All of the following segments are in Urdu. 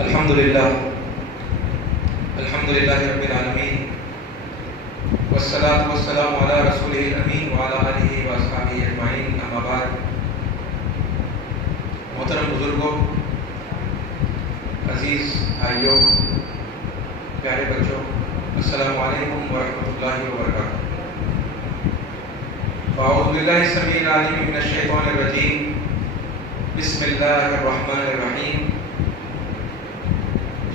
الحمدللہ رب العالمین والصلاة والسلام علی رسولہ الامین وعلی آلہ واصحابہ اجمعین، اما بعد۔ محترم بزرگوں، عزیز بھائیوں، پیارے بچوں، السلام علیکم ورحمۃ اللہ وبرکاتہ۔ اعوذ باللہ السمیع العلیم من الشیطان الرجیم، بسم اللہ الرحمن الرحیم۔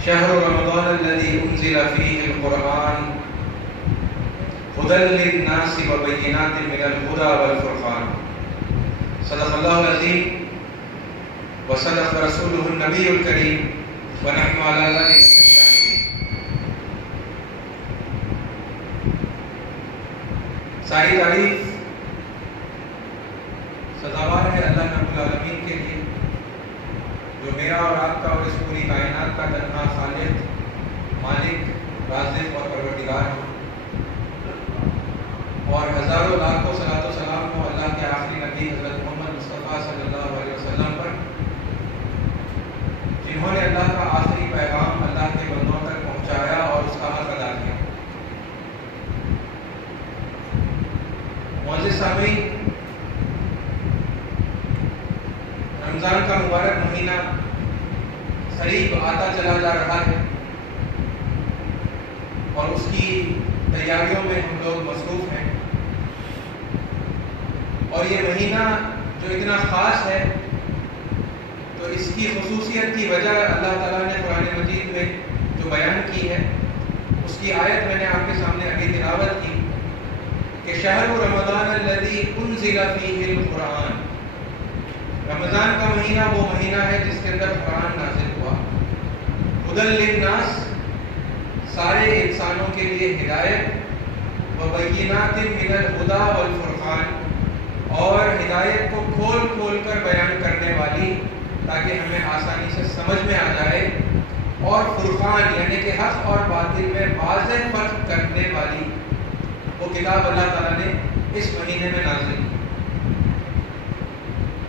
شہر رمضان الذی انزل فیہ القرآن ہدی للناس وبینات من الہدی والفرقان۔ صدق اللہ العظیم وصدق رسولہ النبی الکریم ونحن علی ذلک من الشاہدین۔ ساری تعریف سزاوار ہے اللہ رب العالمین کے لیے، جو میرا اور آپ کا اور اس پوری کائنات کا تنہا خالق، مالک، رازق اور پروردگار ہے، اور ہزاروں لاکھوں صلاۃ و سلام ہو اللہ کے آخری نبی حضرت محمد مصطفیٰ صلی اللہ علیہ وسلم پر، جنہوں نے اللہ کا آخری پیغام اللہ کے بندوں تک پہنچایا اور اس کا حق ادا کیا۔ معزز سامعین، رمضان کا مبارک مہینہ قریب آتا چلا جا رہا ہے، اور اس کی تیاریوں میں ہم لوگ مصروف ہیں۔ اور یہ مہینہ جو اتنا خاص ہے، تو اس کی خصوصیت کی وجہ اللہ تعالیٰ نے قرآن مجید میں جو بیان کی ہے، اس کی آیت میں نے آپ کے سامنے ابھی تلاوت کی کہ شہر رمضان الذی انزل فیہ القرآن۔ رمضان کا مہینہ وہ مہینہ ہے جس کے اندر قرآن نازل ہوا۔ ہدی للناس، سارے انسانوں کے لیے ہدایت، وبینات من الہدی والفرقان، اور ہدایت کو کھول کھول کر بیان کرنے والی، تاکہ ہمیں آسانی سے سمجھ میں آ جائے، اور فرقان یعنی کہ حق اور باطل میں واضح فرق کرنے والی وہ کتاب اللہ تعالیٰ نے اس مہینے میں نازل کی۔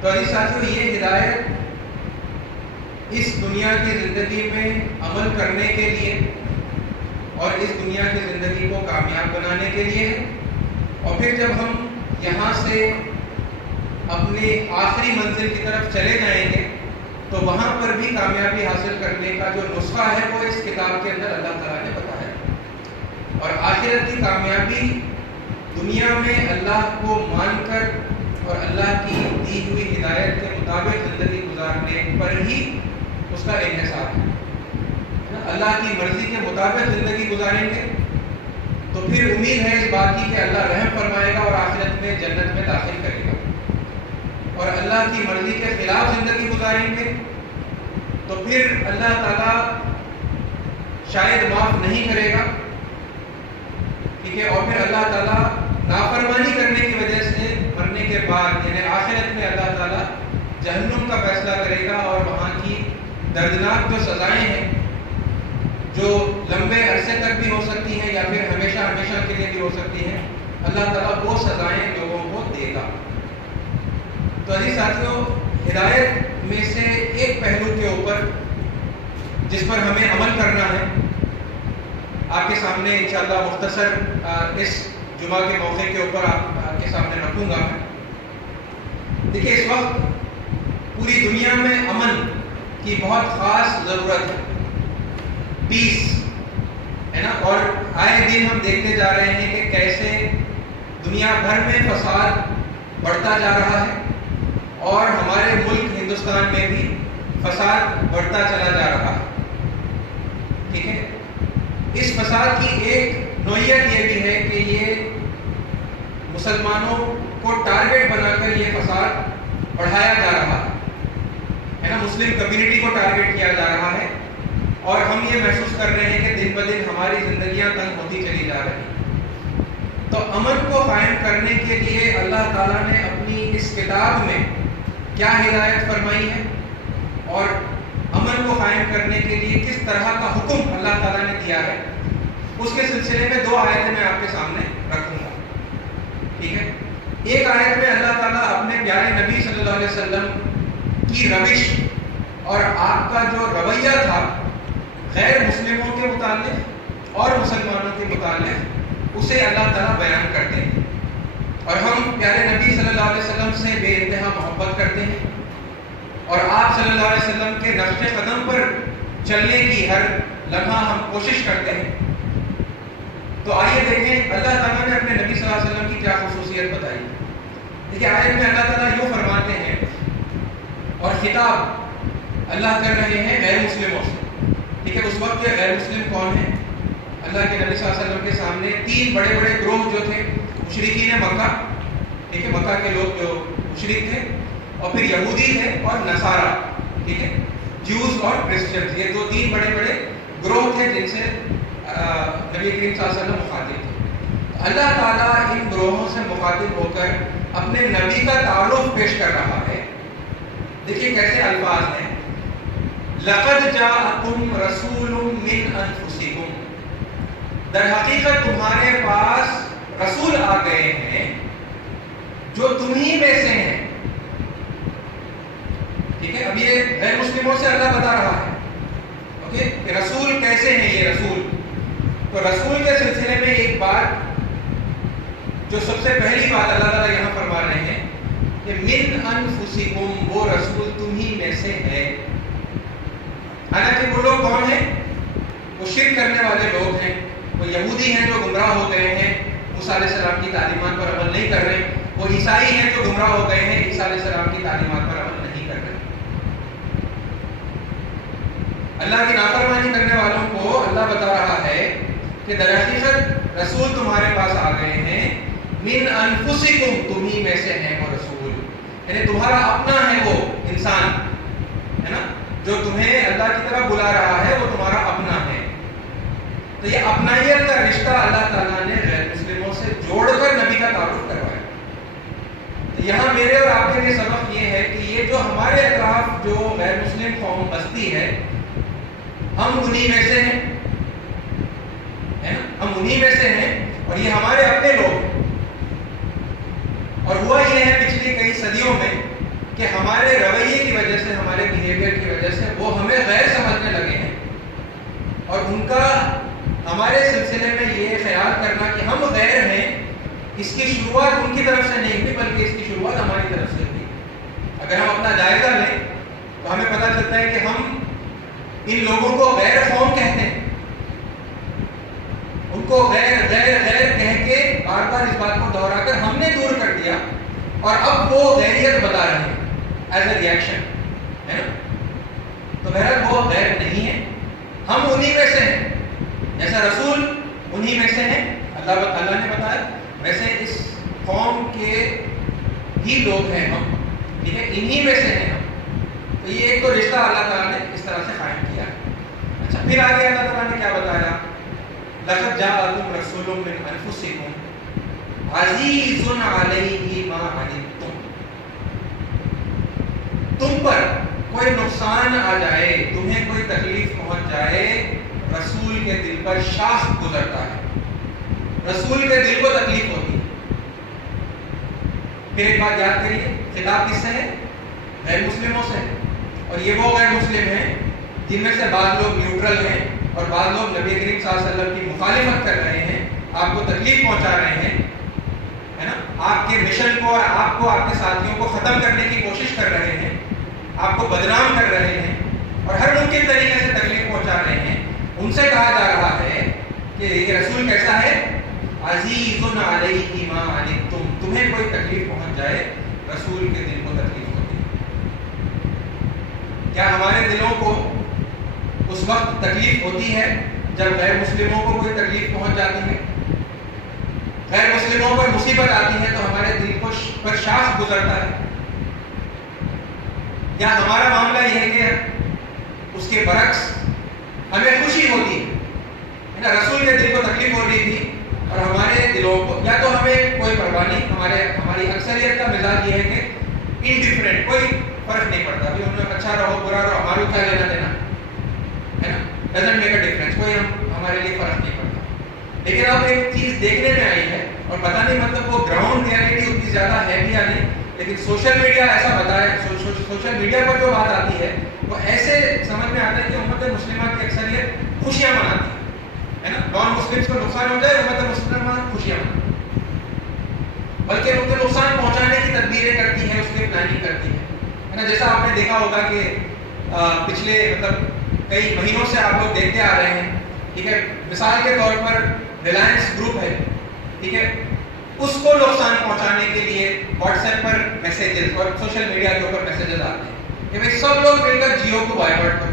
تو عزیز ساتھیوں، یہ ہدایت اس دنیا کی زندگی میں عمل کرنے کے لیے اور اس دنیا کی زندگی کو کامیاب بنانے کے لیے ہے، اور پھر جب ہم یہاں سے اپنی آخری منزل کی طرف چلے جائیں گے تو وہاں پر بھی کامیابی حاصل کرنے کا جو نسخہ ہے وہ اس کتاب کے اندر اللہ تعالیٰ نے بتایا۔ اور آخرت کی کامیابی دنیا میں اللہ کو مان کر اور اللہ کی دی ہوئی ہدایت کے مطابق زندگی گزارنے پر ہی اس کا انحصار ہے۔ اللہ کی مرضی کے مطابق زندگی گزاریں گے تو پھر امید ہے اس بات کی کہ اللہ رحم فرمائے گا اور آخرت میں جنت میں داخل کرے گا، اور اللہ کی مرضی کے خلاف زندگی گزاریں گے تو پھر اللہ تعالیٰ شاید معاف نہیں کرے گا، ٹھیک ہے، اور پھر اللہ تعالیٰ نافرمانی کرنے کی وجہ سے مرنے کے بعد یعنی آخرت میں اللہ تعالیٰ جہنم کا فیصلہ کرے گا، اور وہاں کی دردناک جو سزائیں ہیں، جو لمبے عرصے تک بھی ہو سکتی ہیں یا پھر ہمیشہ ہمیشہ کے لیے بھی ہو سکتی ہیں، اللہ تعالیٰ وہ سزائیں لوگوں کو دے گا۔ تو عزیز ساتھیوں، ہدایت میں سے ایک پہلو کے اوپر جس پر ہمیں عمل کرنا ہے، آپ کے سامنے انشاءاللہ مختصر اس جمعہ کے موقع کے اوپر آپ کے سامنے رکھوں گا میں۔ دیکھیے، اس وقت پوری دنیا میں امن کی بہت خاص ضرورت ہے، پیس ہے نا، اور آئے دن ہم دیکھتے جا رہے ہیں کہ کیسے دنیا بھر میں فساد بڑھتا جا رہا ہے، اور ہمارے ملک ہندوستان میں بھی فساد بڑھتا چلا جا رہا ہے، ٹھیک ہے۔ اس فساد کی ایک نوعیت یہ بھی ہے کہ یہ مسلمانوں کو ٹارگٹ بنا کر یہ فساد بڑھایا جا رہا ہے نا، مسلم کمیونٹی کو ٹارگٹ کیا جا رہا ہے، اور ہم یہ محسوس کر رہے ہیں کہ دن بدن ہماری زندگیاں تنگ ہوتی چلی جا رہی ہیں۔ تو امن کو قائم کرنے کے لیے اللہ تعالیٰ نے اپنی اس کتاب میں کیا ہدایت فرمائی ہے، اور امن کو قائم کرنے کے لیے کس طرح کا حکم اللہ تعالیٰ نے دیا ہے، اس کے سلسلے میں دو آیتیں میں آپ کے سامنے رکھوں گا، ٹھیک ہے۔ ایک آیت میں اللہ تعالیٰ اپنے پیارے نبی صلی اللہ علیہ وسلم کی روش اور آپ کا جو رویہ تھا غیر مسلموں کے متعلق اور مسلمانوں کے متعلق اسے اللہ تعالیٰ بیان کرتے ہیں. اور ہم پیارے نبی صلی اللہ علیہ وسلم سے بے انتہا محبت کرتے ہیں اور آپ صلی اللہ علیہ وسلم کے نقش قدم پر چلنے کی ہر لمحہ ہم کوشش کرتے ہیں. تو آئیے دیکھیں اللہ تعالیٰ نے اپنے نبی صلی اللہ علیہ وسلم کی کیا خصوصیت بتائی. دیکھیے آیت میں اللہ تعالیٰ یوں فرماتے ہیں اور خطاب اللہ کر رہے ہیں غیر مسلموں سے. ٹھیک ہے, اس وقت کے غیر مسلم کون ہیں؟ اللہ کے نبی صلی اللہ علیہ وسلم کے سامنے تین بڑے بڑے گروہ جو تھے, مشرکین مکہ, ٹھیک ہے, مکہ کے لوگ جو مشرک تھے, اور پھر یہودی تھے اور نصارہ, ٹھیک ہے, جیوز اور کرسچنز. یہ دو تین بڑے بڑے گروہ تھے جن سے نبی کریم صلی اللہ علیہ وسلم مخاطب تھے. اللہ تعالیٰ ان گروہوں سے مخاطب ہو کر اپنے نبی کا تعارف پیش کر رہا ہے. دیکھیے کیسے الفاظ ہیں. لقد جاءکم رسول من انفسکم, در حقیقت تمہارے پاس رسول آ گئے ہیں جو تمہیں میں سے ہیں. ٹھیک ہے, اب یہ غیر مسلموں سے اللہ بتا رہا ہے اوکے کہ رسول کیسے ہیں یہ رسول. تو رسول کے سلسلے میں ایک بات جو سب سے پہلی بات اللہ تعالیٰ یہاں فرما رہے ہیں کہ من انفسکم, وہ رسول تمہیں میں سے ہے. حالانکہ وہ لوگ کون ہیں؟ وہ شرک کرنے والے لوگ ہیں, وہ یہودی ہیں جو گمراہ ہو گئے ہیں, موسیٰ علیہ السلام کی تعلیمات پر عمل نہیں کر رہے, وہ عیسائی ہیں جو گمراہ ہو گئے ہیں, عیسیٰ علیہ السلام کی تعلیمات پر عمل نہیں کر رہے. اللہ کی نافرمانی کرنے والوں کو اللہ بتا رہا ہے کہ در حقیقت رسول تمہارے پاس آ گئے ہیں من انفسکم, تمہیں میں سے ہیں وہ رسول, یعنی تمہارا اپنا ہے وہ انسان ہے نا, جو تمہیں اللہ کی طرف بلا رہا ہے وہ تمہارا اپنا ہے. تو یہ اپنائیت کا رشتہ اللہ تعالیٰ نے غیر مسلموں سے جوڑ کر نبی کا تعارف کروایا. تو یہاں میرے اور آپ کے لیے سبق یہ ہے کہ یہ جو ہمارے اطراف جو غیر مسلم قوم بستی ہے, ہم انہی میں سے ہیں, ہم انہی میں سے ہیں اور یہ ہمارے اپنے لوگ ہیں. اور ہوا یہ ہے پچھلی کئی صدیوں میں کہ ہمارے رویے کی وجہ سے, ہمارے بیہیویئر کی وجہ سے وہ ہمیں غیر سمجھنے لگے ہیں, اور ان کا ہمارے سلسلے میں یہ خیال کرنا کہ ہم غیر ہیں, اس کی شروعات ان کی طرف سے نہیں ہوئی بلکہ اس کی شروعات ہماری طرف سے ہوئی. اگر ہم اپنا جائزہ لیں تو ہمیں پتہ چلتا ہے کہ ہم ان لوگوں کو غیر قوم کہتے ہیں, ان کو غیر غیر غیر کہہ کے بار بار اس بات کو دہرا کر ہم نے دور کر دیا, اور اب وہ غیریت بتا رہے ہیں ایز اے ریئیکشن, ہے نا. تو بہرحال وہ غیر نہیں ہے, ہم انہی میں سے ہیں. جیسا رسول انہی میں سے ہیں, اللہ نے بتایا, ویسے اس قوم کے ہی لوگ ہیں ہم, ٹھیک ہے, انہی میں سے ہیں ہم. تو یہ ایک تو رشتہ اللہ تعالیٰ نے اس طرح سے قائم کیا. اچھا, پھر آگے اللہ تعالیٰ نے کیا بتایا. لقد جاءکم رسول من انفسکم عزیز علیہ ما عنتم, تم پر کوئی نقصان آ جائے, تمہیں کوئی تکلیف پہنچ جائے, رسول کے دل پر شاخ گزرتا ہے, رسول کے دل کو تکلیف ہوتی ہے. پھر ایک بات یاد کریے, خطاب کس سے ہے؟ غیر مسلموں سے. اور یہ وہ غیر مسلم ہیں جن میں سے بعض لوگ نیوٹرل ہیں اور بعض لوگ نبی کریم صلی اللہ علیہ وسلم کی مخالفت کر رہے ہیں, آپ کو تکلیف پہنچا رہے ہیں, ہے نا, آپ کے مشن کو اور آپ کو, آپ کے ساتھیوں کو ختم کرنے کی کوشش کر رہے ہیں, آپ کو بدنام کر رہے ہیں اور ہر ممکن طریقے سے تکلیف پہنچا رہے ہیں. ان سے کہا جا رہا ہے کہ یہ رسول کیسا ہے؟ عزیز علیہ ما عنتم, تمہیں کوئی تکلیف پہنچ جائے, رسول کے دل کو تکلیف ہوتی ہے. کیا ہمارے دلوں کو اس وقت تکلیف ہوتی ہے جب غیر مسلموں کو کوئی تکلیف پہنچ جاتی ہے, غیر مسلموں پر مصیبت آتی ہے تو ہمارے دل کو پر شاخ گزرتا ہے؟ یا ہمارا معاملہ یہ ہے کہ اس کے برعکس ہمیں خوشی ہوتی ہے, رسول کے دل کو تکلیف ہو رہی تھی اور ہمارے دلوں کو, یا تو ہمیں کوئی پرواہ نہیں, ہماری اکثریت کا مزاج یہ ہے کہ انڈیفرنٹ, کوئی فرق نہیں پڑتا, ابھی ان میں اچھا رہو برا رہو, ہمارے کیا لینا دینا ہے نا, ڈزنٹ میک اے ڈفرینس, کوئی ہمارے لیے فرق نہیں پڑتا. لیکن اب ایک چیز دیکھنے میں آئی ہے, اور پتہ نہیں مطلب وہ گراؤنڈ ریئلٹی اتنی زیادہ ہے بھی یا نہیں, لیکن سوشل میڈیا ایسا بتایا, سوشل میڈیا پر جو بات آتی ہے وہ ایسے سمجھ میں آتا ہے کہ امت مسلمہ کی اکثریت خوشیاں مسلمس کو نقصان ہو جائے امت مسلمہ خوشیاں منائے، بلکہ ان کو نقصان پہنچانے کی تدبیریں کرتی ہیں، اس کی پلاننگ کرتی ہے نا. جیسا آپ نے دیکھا ہوگا کہ پچھلے کئی مہینوں سے آپ لوگ دیکھتے آ رہے ہیں، ٹھیک ہے، مثال کے طور پر ریلائنس گروپ ہے، ٹھیک ہے، اس کو نقصان پہنچانے کے لیے واٹس ایپ پر میسیجز اور سوشل میڈیا کے اوپر میسیجز آتے ہیں کہ بھائی سب لوگ مل کر جیو کو بائیکاٹ کرو،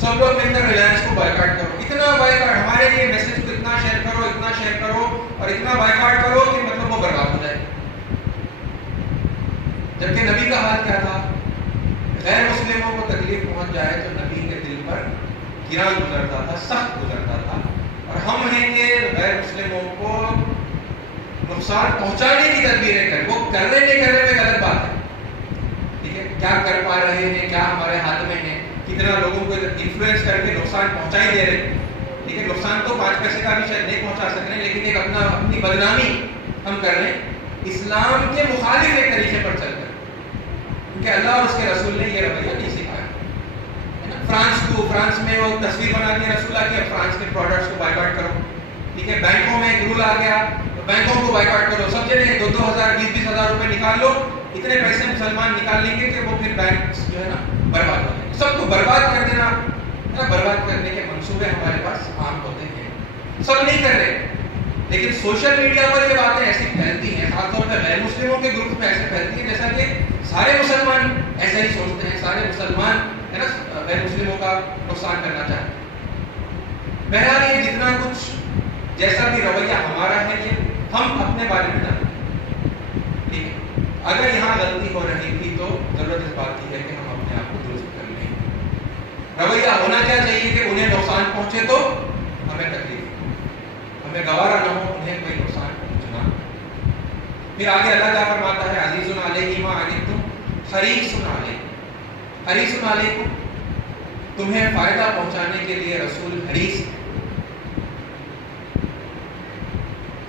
سب لوگ مل کر ریلائنس کو بائیکاٹ کرو، اتنا بائیکاٹ، ہمارے لیے میسیج کو اتنا شیئر کرو، اتنا شیئر کرو اور اتنا بائیکاٹ کرو کہ مطلب وہ برباد ہو جائے. جبکہ نبی کا حال کیا تھا؟ غیر مسلموں کو تکلیف پہنچ جائے تو نبی کے دل پر گران گزرتا تھا، سخت گزرتا تھا. اور ہم ہیں کہ غیر مسلموں کو نقصان پہنچانے کی تدبیریں کریں، وہ کر رہے نہیں کر رہے میں غلط بات ہے، ٹھیک ہے، کیا کر پا رہے ہیں، کیا ہمارے ہاتھ میں ہے، کتنا لوگوں کو انفلوئنس کر کے نقصان پہنچا ہی دے رہے. ٹھیک ہے، نقصان تو 5 پیسے کا بھی شاید نہیں پہنچا سک رہے ہیں، لیکن ایک اپنی بدنامی ہم کر رہے ہیں اسلام کے مخالف ایک طریقے پر چل کر، کیونکہ اللہ اور اس کے رسول نے یہ رویہ نہیں سکھایا. فرانس میں وہ تصویر بنا کے رسول کہ فرانس کے پروڈکٹس کو بائیکاٹ کرو، ٹھیک ہے، بینکوں میں ایک رول آ گیا بینکوں کو بائیکاٹ کرو، سب جنے 2,000 20,000 روپے نکال لو، اتنے پیسے مسلمان نکال لیں گے کہ وہ پھر بینک جو ہے نا برباد ہو جائیں گے. سب کو برباد کر دینا ہے نا، برباد کرنے کے منصوبے ہمارے پاس عام ہوتے ہیں، سب نہیں کر رہے، لیکن سوشل میڈیا پر یہ باتیں ایسی پھیلتی ہیں، خاص طور پر غیر مسلموں کے گروپ میں ایسے پھیلتی ہیں جیسا کہ سارے مسلمان ایسا ہی سوچتے ہیں، سارے مسلمان ہے نا غیر مسلموں کا نقصان کرنا چاہتے ہیں. بہرحال یہ جتنا کچھ جیسا بھی رویہ ہمارا ہے یہ ہم اپنے بارے میں جانتے ہیں، ٹھیک ہے. اگر یہاں غلطی ہو رہی تھی تو ضرورت اس بات کی ہے کہ ہم اپنے آپ کو درست کر لیں. رویہ ہونا کیا چاہیے کہ انہیں نقصان پہنچے تو ہمیں تکلیف، ہمیں گوارا نہ ہو انہیں کوئی نقصان پہنچنا. پھر آگے اللہ کیا فرماتا ہے، عزیز علیہ ما عنتم حریص علیکم، تمہیں فائدہ پہنچانے کے لیے رسول حریص ہے.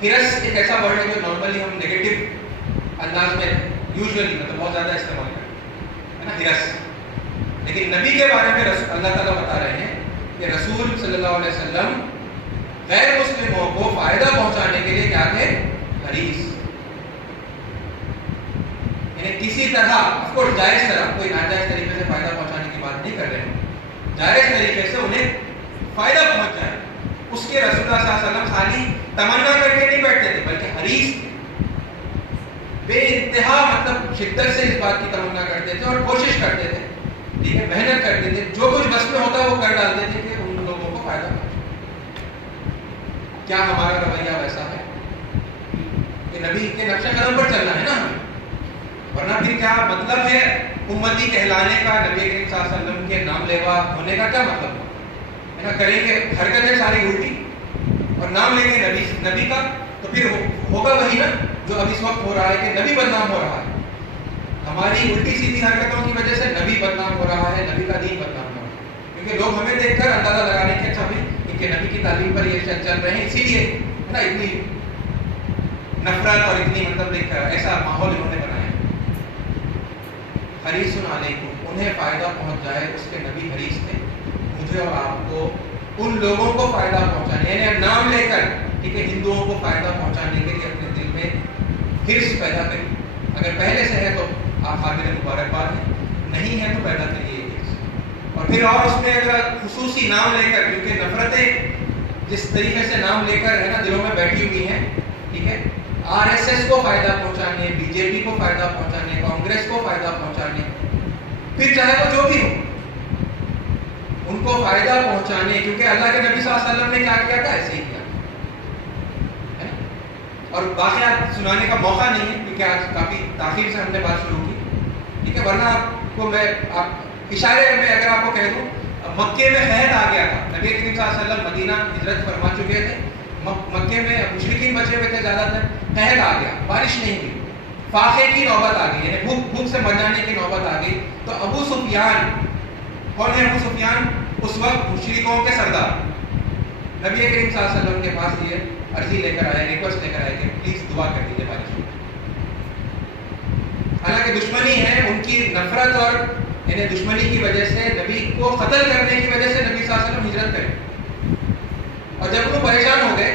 ہرس ایک ایسا ورڈ ہے جو نارملی ہم نیگیٹو انداز میں یوزلی مطلب بہت زیادہ استعمال کرتے ہیں نا، ہرس. لیکن نبی کے بارے میں اللہ تعالیٰ بتا رہے ہیں کہ رسول صلی اللہ علیہ وسلم غیر مسلموں کو فائدہ پہنچانے کے لیے کیا تھے؟ حریص. یعنی کسی طرح آف کورس جائز طرح، کوئی ناجائز طریقے سے فائدہ پہنچانے کی بات نہیں کر رہے ہیں، جائز طریقے سے انہیں فائدہ پہنچ جائے. اس کے رسول اللہ صلی اللہ علیہ وسلم خالی تمنا کر کے نہیں بیٹھتے تھے بلکہ حریص تھے، بے انتہا مطلب شدت سے اس بات کی تمنا کرتے تھے اور کوشش کرتے تھے، ٹھیک ہے، محنت کرتے تھے، جو کچھ بس میں ہوتا وہ کر ڈالتے تھے کہ ان لوگوں کو فائدہ پہنچے. کیا ہمارا رویہ ویسا ہے کہ نبی کے نقش قدم پر چلنا ہے نا ہمیں؟ ورنہ پھر کیا مطلب ہے امتی کہلانے کا، نبی کریم صلی اللہ علیہ وسلم کے نام لیوا ہونے کا کیا مطلب ہے نا؟ کریں گے حرکتیں ساری الٹی اور نام لیں گے نبی کا، تو پھر ہوگا وہی نا جو اب اس وقت ہو رہا ہے کہ نبی بدنام ہو رہا ہے. ہماری الٹی سیدھی حرکتوں کی وجہ سے نبی بدنام ہو رہا ہے، نبی کا دین بدنام ہو رہا ہے، کیونکہ لوگ ہمیں دیکھ کر اندازہ لگانے کے اچھا بھی ان کے نبی کی تعلیم پر یہ چل رہے ہیں، اسی لیے ہے نا اتنی نفرت اور اتنی مطلب ایسا ماحول انہوں نے بنایا. حریص علیکم، انہیں فائدہ پہنچ جائے، اس کے نبی حریص تھے مجھے اور آپ کو ان لوگوں کو فائدہ پہنچانے، یعنی نام لے کر ٹھیک ہے ہندوؤں کو فائدہ پہنچانے کے لیے اپنے دل میں حرص پیدا کریں. اگر پہلے سے ہے تو آپ قابل مبارکباد ہیں، نہیں ہے تو پیدا کریے حرص. اور پھر اور اس میں اگر خصوصی نام لے کر، کیونکہ نفرتیں جس طریقے سے نام لے کر ہے نا دلوں میں بیٹھی ہوئی ہیں، ٹھیک ہے، RSS کو فائدہ پہنچانے، BJP کو فائدہ پہنچانے، کانگریس کو فائدہ پہنچانے، پھر چاہے وہ جو بھی ہو ان کو فائدہ پہنچانے، کیونکہ اللہ کے نبی صلی اللہ علیہ وسلم نے کیا کیا تھا ایسے ہی کیا ہے نا. اور واقعات سنانے کا موقع نہیں ہے کیونکہ آج کافی تاخیر سے ہم نے بات شروع کی، ٹھیک ہے، ورنہ آپ کو میں اشارے میں اگر آپ کو کہہ دوں مکے میں قحط آ گیا تھا، نبی کریم صلی اللہ علیہ وسلم مدینہ ہجرت فرما چکے تھے، مکے میں مشرکین بچے ہوئے تھے زیادہ تر، قحط آ گیا، بارش نہیں ہوئی، فاقے کی نوبت آ گئی، یعنی بھوک سے مر جانے کی نوبت آ گئی. تو ابو سفیان، کون ہے ابو سفیان؟ اس وقت مشرکوں کے سردار، نبی کریم صلی اللہ علیہ وسلم کے پاس یہ عرضی لے کر آئے، ریکویسٹ لے کر آئے کہ پلیز دعا کر دیجیے بارش ہو. حالانکہ دشمنی ہے، ان کی نفرت اور یعنی دشمنی کی وجہ سے نبی کو قتل کرنے کی وجہ سے نبی صلی اللہ علیہ وسلم ہجرت کرے. اور جب وہ پریشان ہو گئے